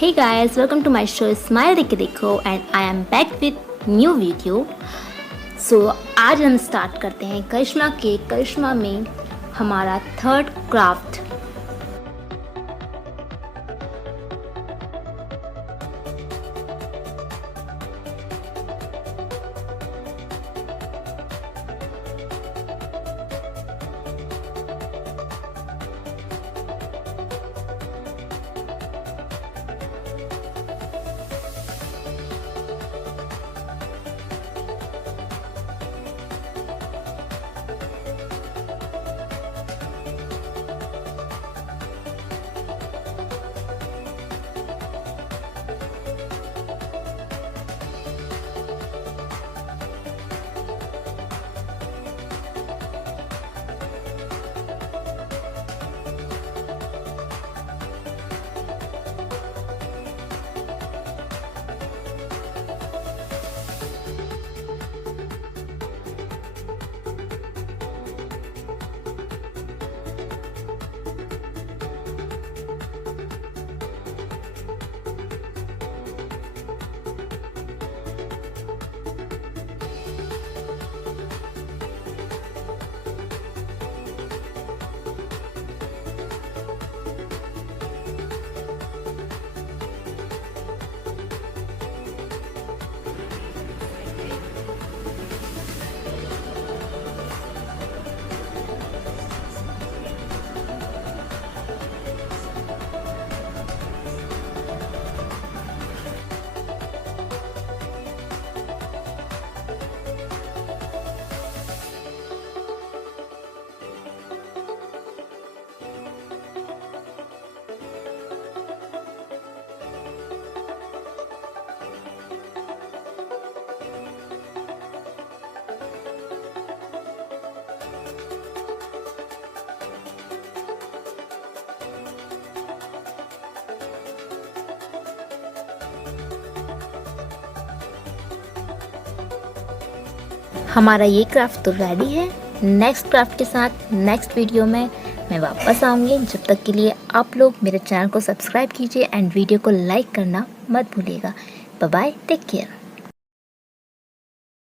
Hey guys, welcome to my show smile देख के देखो and I am back with new video. So आज हम स्टार्ट करते हैं करिश्मा में हमारा थर्ड क्राफ्ट। हमारा ये क्राफ्ट तो रेडी है। नेक्स्ट क्राफ्ट के साथ नेक्स्ट वीडियो में मैं वापस आऊँगी। जब तक के लिए आप लोग मेरे चैनल को सब्सक्राइब कीजिए एंड वीडियो को लाइक करना मत भूलिएगा। Bye bye, take care.